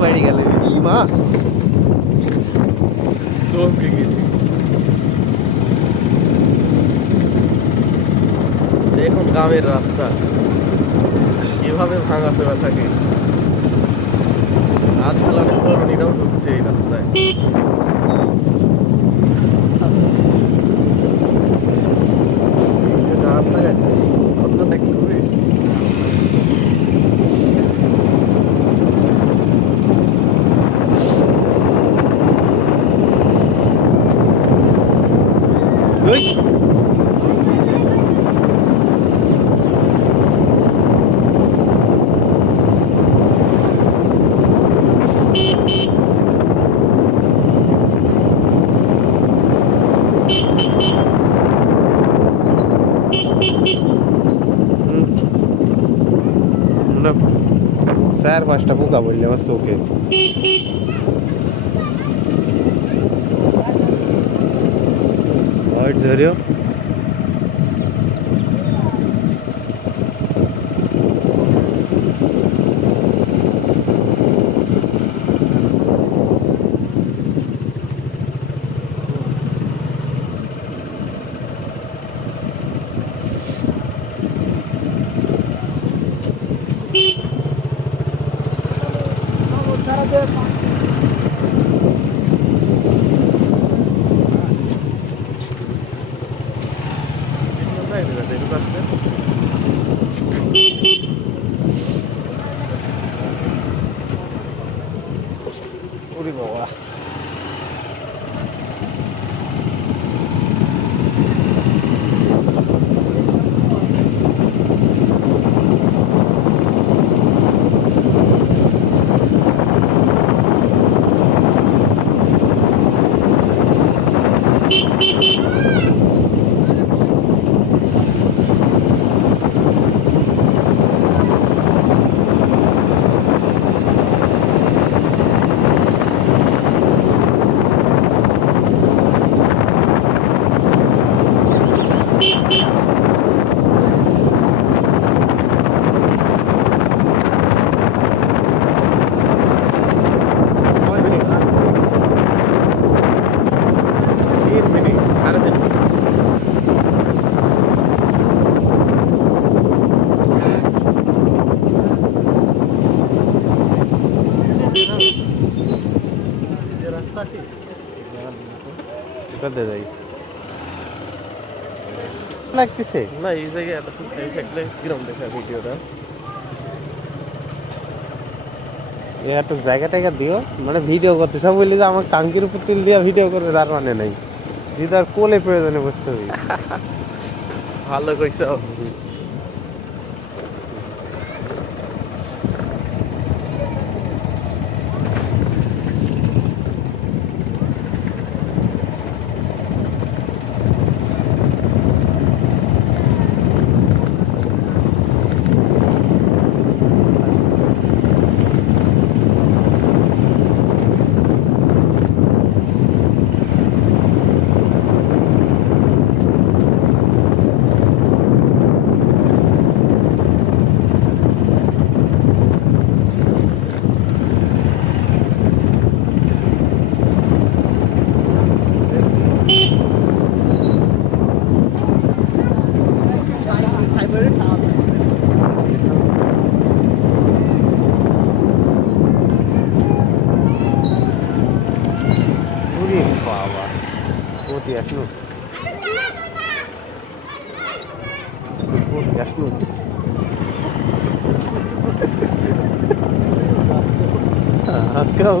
বাড়ি গেল মা চমকে গেছি। দেখুন গ্রামের রাস্তা কিভাবে ভাঙা ফেরা থাকে। আজকাল অনেক তরুণীরাও ঢুকছে এই রাস্তায়। কতটা কি হবে চার পাঁচটা পোকা বললে আমার চোখে। ধরিও বাবা লাগতেছে না এই জায়গায় এত থাকলে কিরম দেখা ভিডিওটা একটু জায়গা টাইগা দিও মানে ভিডিও করতেছ বললি যে আমার টাঙ্কির উপর তুল দিয়া ভিডিও করবে তার মানে নাই যদি আর কোলে প্রয়োজনে বসতে হবে। ভালো কইছো। Jasnu. Jasnu. Kau.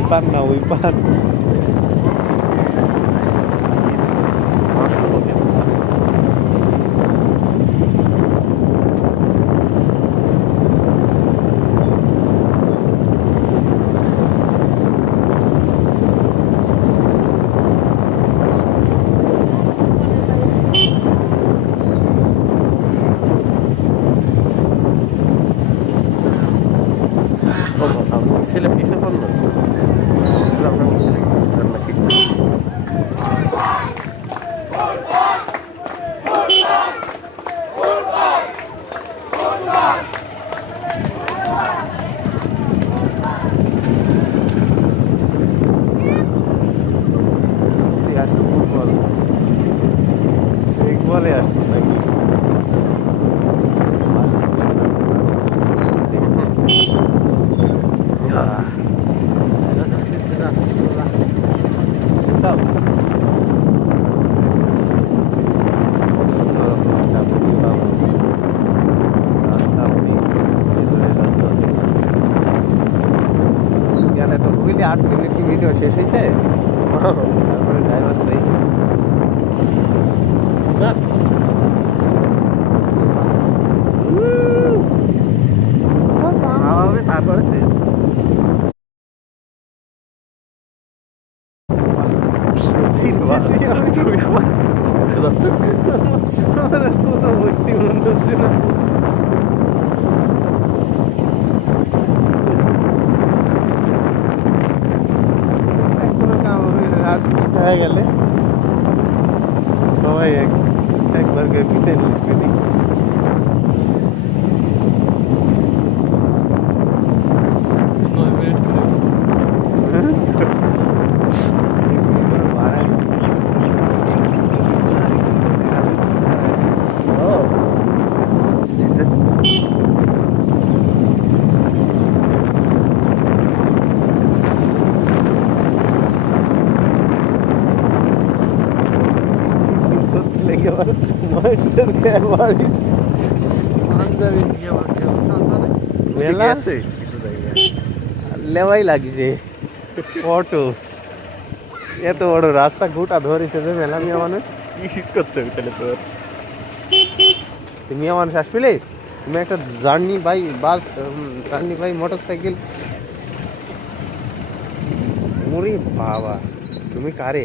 Ipan na ipan. চলে আসবো নাকি গেলে তো বুঝলি 8 মিনিট কি ভিডিও শেষ হয়েছে তারপরে ড্রাইভার সেই তারপরে বসতি মনে হচ্ছে না হয়ে গেলে সবাই একবার করে পিছিয়ে নিচ্ছে লেওয়াই লাগিছে অটো এত বড় রাস্তা গোটা ধরেছে যে মেলা মিয়া মানুষ কি করতে হবে তাহলে তোর মিয়া মানুষ আসলে তুমি একটা journey by bus journey by motorcycle ওরে বাবা তুমি কারে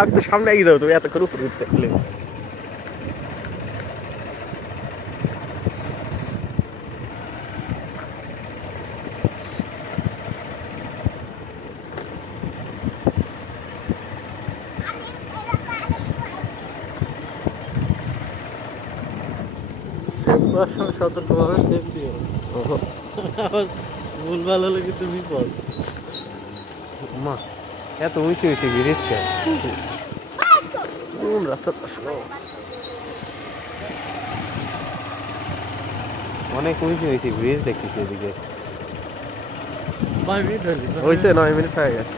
আমি তো সামনে এগিয়ে যাবো তুমি এতক্ষণ উপরে উঠতে গেলে সতর্কভাবে সেফ দিও ভুলভাল হলে কিন্তু বিপদ মা এত উঁচু উঁচু ব্রিজ রাস্তাটা অনেক উঁচু উঁচু ব্রিজ দেখতেছি এদিকে হয়েছে 9 মিনিট হয়ে গেছে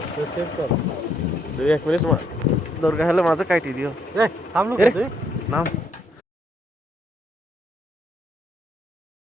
2-1 মিনিট দরকার হলে মাঝে কাটি দিও থামলো নাম